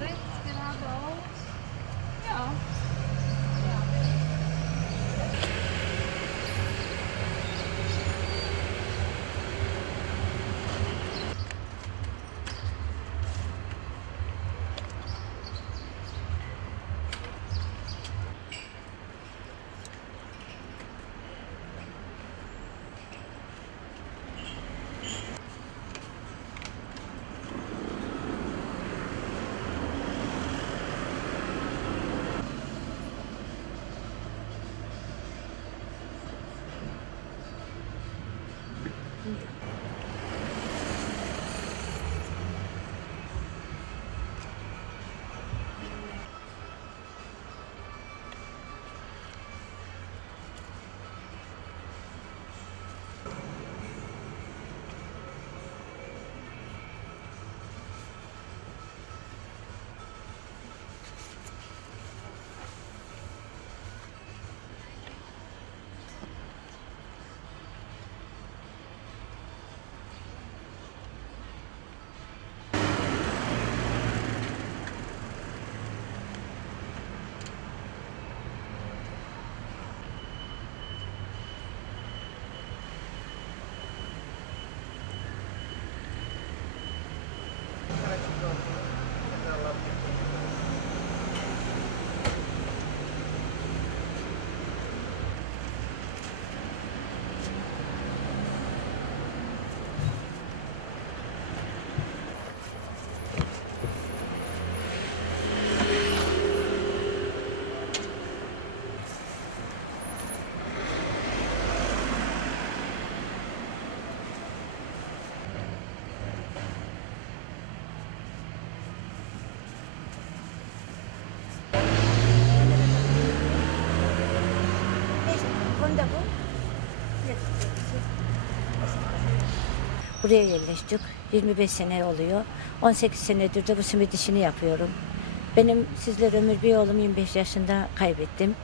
direto get out. Yeah. Bunda bu. Buraya yerleştik. 25 sene oluyor. 18 senedir de bu simit işini yapıyorum. Benim sizler ömür bir oğlum 25 yaşında kaybettim.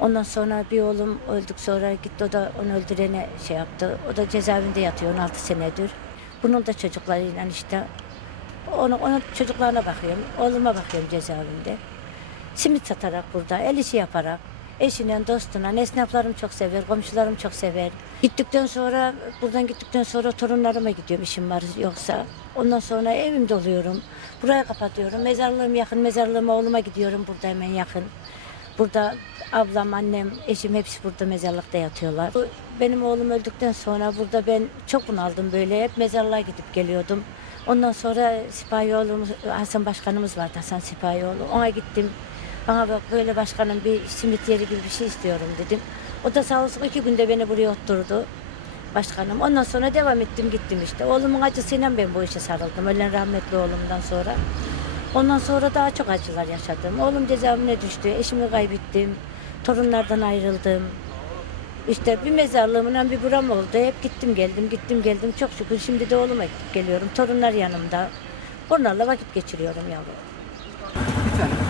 Ondan sonra bir oğlum öldük sonra gitti o da onu öldürene şey yaptı. O da cezaevinde yatıyor 16 senedir. Bunun da çocuklarıyla işte onu, onun çocuklarına bakıyorum. Oğluma bakıyorum cezaevinde. Simit satarak burada, el işi yaparak, eşine, dostuna, esnaflarım çok sever, komşularım çok sever. Gittikten sonra, buradan gittikten sonra torunlarıma gidiyorum işim var yoksa. Ondan sonra evimde oluyorum. Buraya kapatıyorum. Mezarlığım yakın, mezarlığıma oğluma gidiyorum burada hemen yakın. Burada ablam, annem, eşim hepsi burada mezarlıkta yatıyorlar. Benim oğlum öldükten sonra burada ben çok bunaldım böyle. Hep mezarlığa gidip geliyordum. Ondan sonra Sipahioğlu Hasan Başkanımız vardı Hasan Sipahioğlu. Ona gittim. Bana bak böyle başkanım bir simit yeri gibi bir şey istiyorum dedim. O da sağ olsun iki günde beni buraya oturdu başkanım. Ondan sonra devam ettim gittim işte. Oğlumun acısıyla ben bu işe sarıldım. Ölen rahmetli oğlumdan sonra. Ondan sonra daha çok acılar yaşadım. Oğlum cezaevine düştü. Eşimi kaybettim. Torunlardan ayrıldım. İşte bir mezarlığımla bir buram oldu. Hep gittim geldim, gittim geldim. Çok şükür şimdi de oğluma geliyorum. Torunlar yanımda. Onlarla vakit geçiriyorum yavrum. Bir tane.